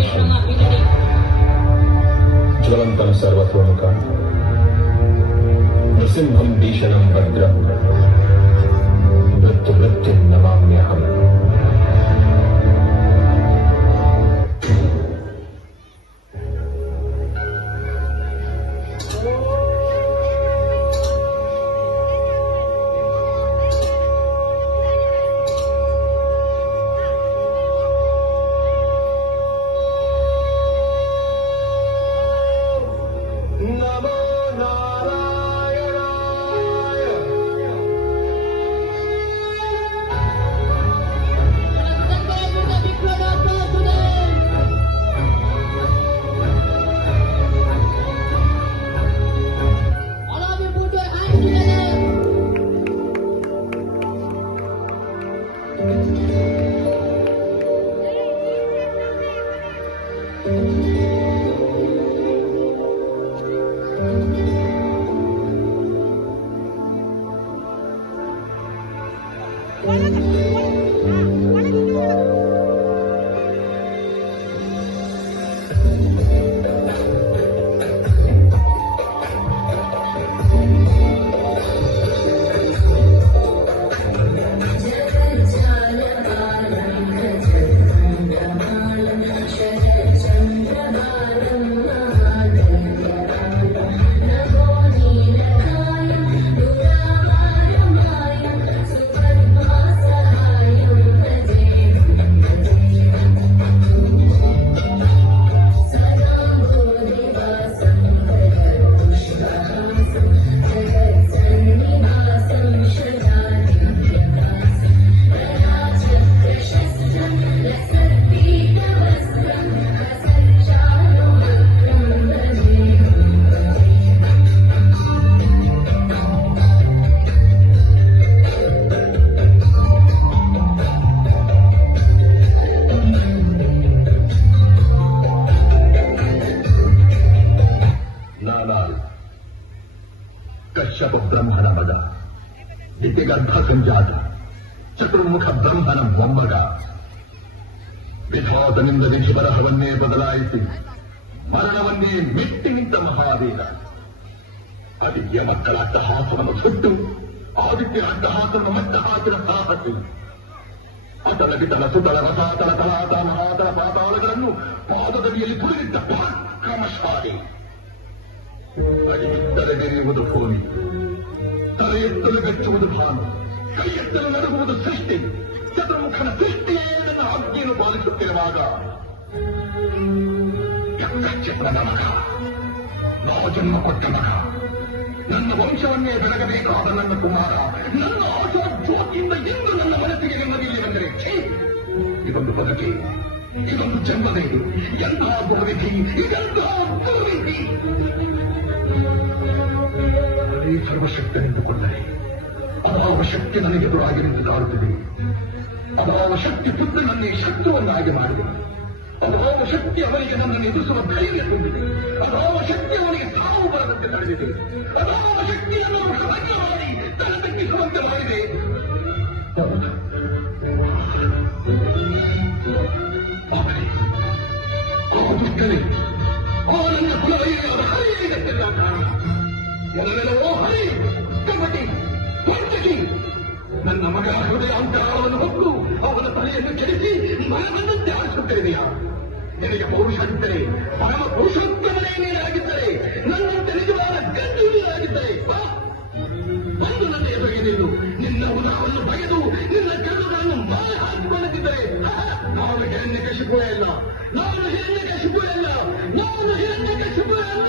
ಮಹರ್ಷಿ ಜ್ವಲಂತಂ ಸರ್ವತೋಮುಖ ನೃಸಿಂಹಂ ಭೀಷಣಂ ಭದ್ರಂ ಮೃತ್ಯುಂ ನಮಾಮ್ಯಹಂ. ಕಶ್ಯಪ ಬ್ರಹ್ಮನ ಮಗ, ದಿತಿಗರ್ಭ ಸಂಜಾತ, ಚತುರ್ಮುಖ ಬ್ರಹ್ಮನ ಮೊಮ್ಮಗ. ವಿಧಾತನಿಂದ ವಿಧಿ ಬರಹವನ್ನೇ ಬದಲಾಯಿಸಿ ಮರಣವನ್ನೇ ಮೆಟ್ಟಿ ನಿಂತ ಮಹಾವೀರ. ಅದಿತ್ಯ ಮಕ್ಕಳ ಅಟ್ಟಹಾಸವನ್ನು ಸುಟ್ಟು ಆದಿತ್ಯ ಅಟ್ಟಹಾಸವನ್ನು ಮಟ್ಟಹಾಸಿನ ಸಾಹಸಿ. ಅತಲ ವಿತಲ ಸುತಲ ರಸಾತಲ ತಲಾತ ಮಹಾತಲ ಪಾತಾಳಗಳನ್ನು ಪಾದದಡಿಯಲ್ಲಿ ತುಳಿದಿದ್ದ ಪರಾಕ್ರಮಶಾಲಿ. ಅಡಿಯಿತ್ತಲೆ ಬೆರೆಯುವುದು ಭೂಮಿ, ತಲೆ ಎತ್ತಲು ಬೆಚ್ಚುವುದು ಭಾನು, ಕೈ ಎತ್ತಲು ನಡುಗುವುದು ಸೃಷ್ಟಿ. ಚತುರ್ಮುಖನ ಸೃಷ್ಟಿಯೇ ನನ್ನ ಆಜ್ಞೆಯನ್ನು ಪಾಲಿಸುತ್ತಿರುವಾಗ ಚಿತ್ರದ ಮಗ, ಜನ್ಮ ಕೊಟ್ಟ ಮಗ, ನನ್ನ ವಂಶವನ್ನೇ ಬೆಳಗಬೇಕಾದ ನನ್ನ ಕುಮಾರ, ನನ್ನ ಆಶಾ ಜ್ಯೋತಿಯಿಂದ ಎಂದು ನನ್ನ ಮನಸ್ಸಿಗೆ ನೆಮ್ಮದಿಯಲ್ಲಿ ಬಂದರೆ ಇದೊಂದು ಬದುಕಿ, ಇದೊಂದು ಜನ್ಮದೇ, ಎಂತಹ ದುರ್ವಿಧಿ, ಇದೆಂತಹ ದುರ್ವಿಧಿ. ಸರ್ವಶಕ್ತನೆಂದುಕೊಂಡರೆ ಅಭಾವ ಶಕ್ತಿ ನನಗೆದುರಾಗಿ ನಿಂತುದಾಡುತ್ತಿದೆ. ಅಭಾವ ಶಕ್ತಿ ಪುತ್ರನನ್ನೇ ಶತ್ರುವನ್ನಾಗಿ ಮಾಡಿದೆ. ಅಭಾವ ಶಕ್ತಿ ಅವರಿಗೆ ನನ್ನನ್ನು ಎದುರಿಸುವ ಧೈರ್ಯ ತುಂಬಿದೆ. ಅಭಾವ ಶಕ್ತಿ ಅವನಿಗೆ ಸಾವು ಬರದಂತೆ ತಡೆದಿದೆ. ಅಭಾವ ಶಕ್ತಿಯನ್ನು ಭಂಗ ಮಾಡಿ ತಲೆತಗ್ಗಿಸುವಂತೆ ಮಾಡಿದೆ. ಆದರೆ ಆ ದುಷ್ಟನೇ, ಆ ನನ್ನ ಕುಲವೈರಿಯಾದ ಹರಿಯರಿಗೆಲ್ಲ ಕಾರಣ. ಎಲ್ಲವೆಲ್ಲವೋ ಹರಿ, ಕಪಟಿ, ವಂಚಕಿ. ನನ್ನ ಮಗನ ಹೃದಯ ಅಂತರಾಳವನ್ನು ಹೊತ್ತು ಅವನ ತಲೆಯನ್ನು ಕೆಡಿಸಿ ಮನವನ್ನಂತೆ ಆಡಿಸುತ್ತಿದೆಯಾ? ನಿನಗೆ ಪೌರುಷವಿದ್ದರೆ, ಪರಮ ಪುರುಷೋತ್ತಮನೇ ನೀನಾಗಿದ್ದರೆ, ನನ್ನಂತೆ ನಿಜವಾದ ಗಂಧುವಿನಾಗಿದ್ದರೆ ಬಂದು ನನ್ನ ಎದುರಿಗೆ ನಿಲ್ಲು. ನಿನ್ನ ಉದರವನ್ನು ಬಗೆದು ನಿನ್ನ ಕಣ್ಣುಗಳನ್ನು ಮಾಯ ಹಾಕಿಕೊಳ್ಳುತ್ತಿದ್ದರೆ ನಾನು ಹಿರಣ್ಯಕಶಿಪುವೇ ಅಲ್ಲ, ನಾನು ಹಿರಣ್ಯಕಶಿಪುವೇ ಅಲ್ಲ, ನಾನು ಹಿರಣ್ಯಕಶಿಪುವೇ ಅಲ್ಲ.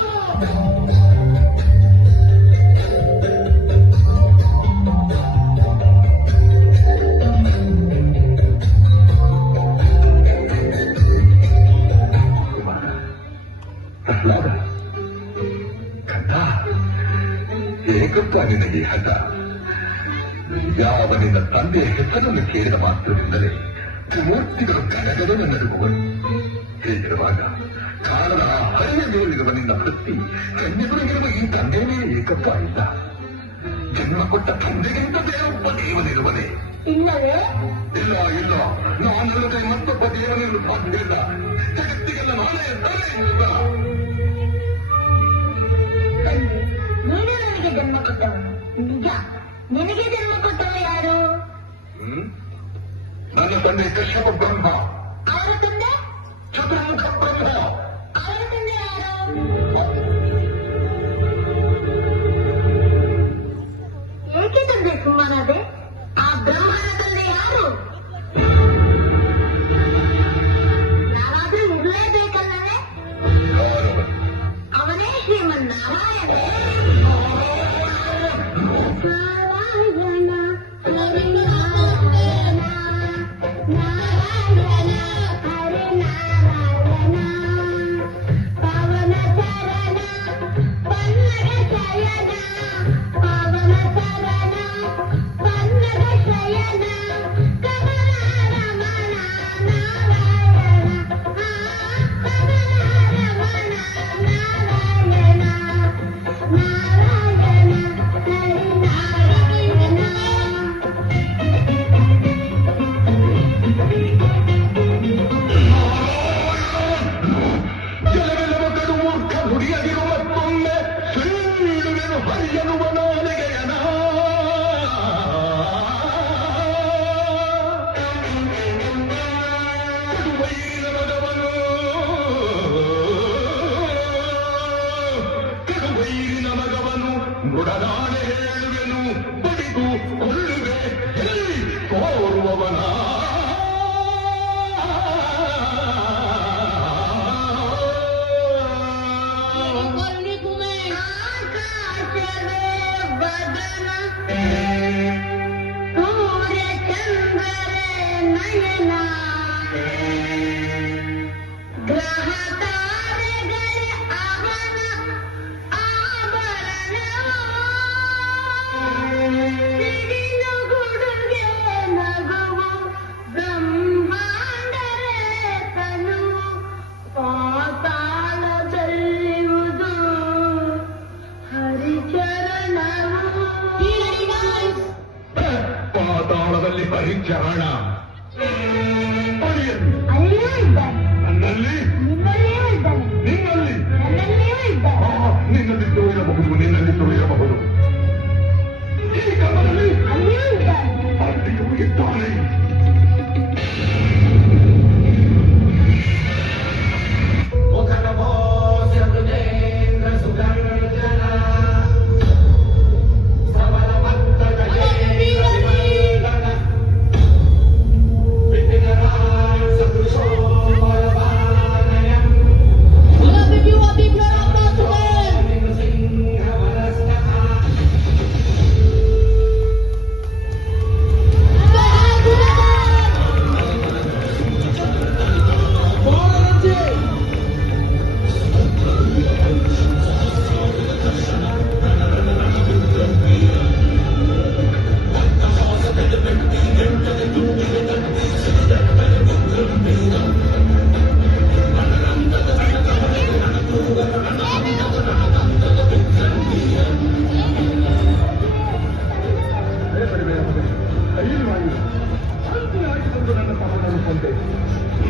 ಪ್ರಹ್ಲಾದ, ಕಂದ, ಏಕಪ್ಪ ನಿನಗೆ ಹಠ. ಯಾವ ನಿನ್ನ ತಂದೆಯ ಹೆಸರನ್ನು ಕೇಳಿದ ಮಾತ್ರದಿಂದಲೇ ತ್ರಿಮೂರ್ತಿಗಳು ಗಡಗಡನೆ ನಡುಗುವರು. ಹೀಗಿರುವಾಗ ಕಾಲದ ಹರಿಯ ಮೇಲಿರುವ ನಿನ್ನ ವೃತ್ತಿ ಕನ್ಯಗುರಿಗಿರುವ ಈ ತಂದೆಯ ಮೇಲೆ ಏಕಪ್ಪ ಇಲ್ಲ. ಜನ್ಮ ಕೊಟ್ಟ ತಂದೆಗಿಂತ ಬೇರೊಬ್ಬ ದೇವನಿರುವನೇ. ಇಲ್ಲವೇ ಇಲ್ಲ ಇಲ್ಲ, ನಾನಲ್ಲದೆ ಮತ್ತೊಬ್ಬ ದೇವನಿರಲು ಸಾಧ್ಯ ಇಲ್ಲ. ಜಗತ್ತಿಗೆಲ್ಲ ನಾನೇ ತಾನೇ ಇಲ್ಲ. ನೀನು ನನಗೆ ಜನ್ಮ ಕೊಟ್ಟವನು ನಿಜ. ನಿನಗೆ ಜನ್ಮ ಕೊಟ್ಟವ ಯಾರು? ನನ್ನ ತಂದೆ ಕಶ್ಯಪ ಬ್ರಹ್ಮ. ಅವರ ತಂದೆ ಚತುರ್ಮುಖ ಬ್ರಹ್ಮ. ಅವರ ತಂದೆ ಯಾರು? ಏಕೆ ತಂದೆ ಸುಮ್ಮನಾದೆ? ಆ ಬ್ರಹ್ಮನ ತಂದೆ ಯಾರು? ಯಾರಾದ್ರೂ ಇರಲೇಬೇಕಲ್ಲವೇ? ಅವನೇ ಶ್ರೀಮನ್ನಾರಾಯಣ. ನಾರಾಯಣ ಹರಿನಾರಾಯಣ, ನಾರಾಯಣ ಹರಿನಾರಾಯಣ, ಪವನ ಚರಣ ಪನ್ನಗ ಶಯನ, ಪವನ ಚರಣ ಪನ್ನಗ ಶಯನ, ಕಮಲ ರಮಣ ನಾರಾಯಣ, ಕಮಲ ರಮಣ ನಾರಾಯಣ, ನಾರಾಯಣ ಹರಿನಾರಾಯಣ. ಜಲವೆಲ್ಲವ ಕಡು ಮೂರ್ಖ ನುಡಿಯದಿರುವ ಮತ್ತೊಮ್ಮೆ ಸುಳ್ಳುವೆನು ಹರಿಯನುವ ನಾಲಿಗೆಯನ. ಕಡುವೈರಿನ ಮಗವನು, ಕಡುವೈರಿನ ಮಗವನು ನುಡನಾಳೆ ಹೇಳುವೆನು, ಬಡಿದು ಕೊಳ್ಳುವೆ ಎಲ್ಲಿ ಕೋರುವವನ. ಆಕಾಶವೇ ಬದನ, ಸೂರ್ಯ ಚಂದ್ರರೇ ನಯನ, ಗ್ರಹ ತಾರೆಗಳೇ ಅವನ ಆಭರಣ, ಸಿಡಿಲು ಗುಡುಗೆ ನಗುವು ಬ್ರಹ್ಮಾಂಡರೇ ತನುವು, ಪಾತಾಳದಲ್ಲಿರುವುದು ಹರಿಚರಣವು. ಪಾತಾಳದಲ್ಲಿ ಪರಿಚರಣ ಅಲ್ಲೇ ಇದ್ದಾನೆ, ನನ್ನಲ್ಲಿ, ನಿನ್ನಲ್ಲಿಯೂ ಇದ್ದಾನೆ, ನಿನ್ನಲ್ಲಿ. ನನ್ನಲ್ಲಿಯೂ ಇದ್ದಾನೆ. ನಿನ್ನಲ್ಲಿದ್ದು ಇರಬಹುದು, ನಿನ್ನಲ್ಲಿದ್ದು ಇರಬಹುದು. ಈ ಕಾಲದಲ್ಲಿ ಅಲ್ಲಿಯೂ ಇದ್ದಾನೆ. ಅಲ್ಲಿಯೂ ಇದ್ದಾನೆ.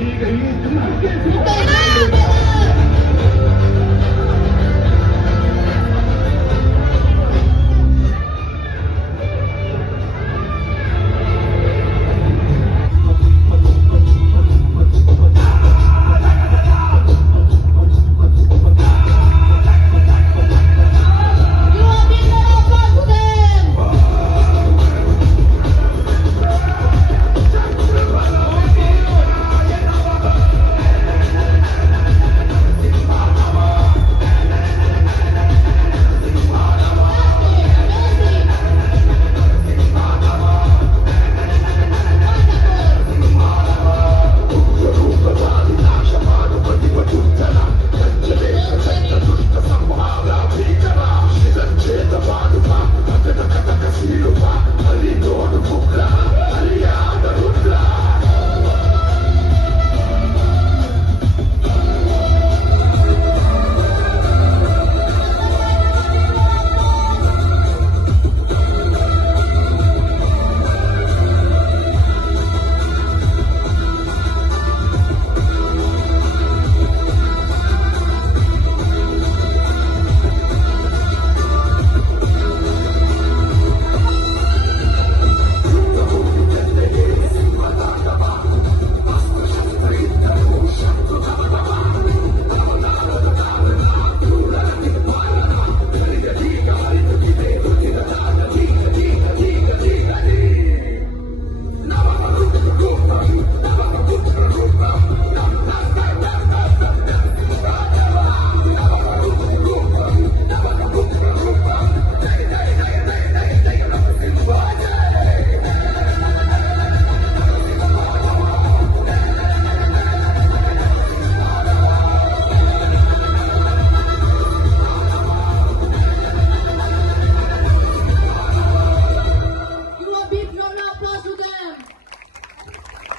ಈಗ ಈ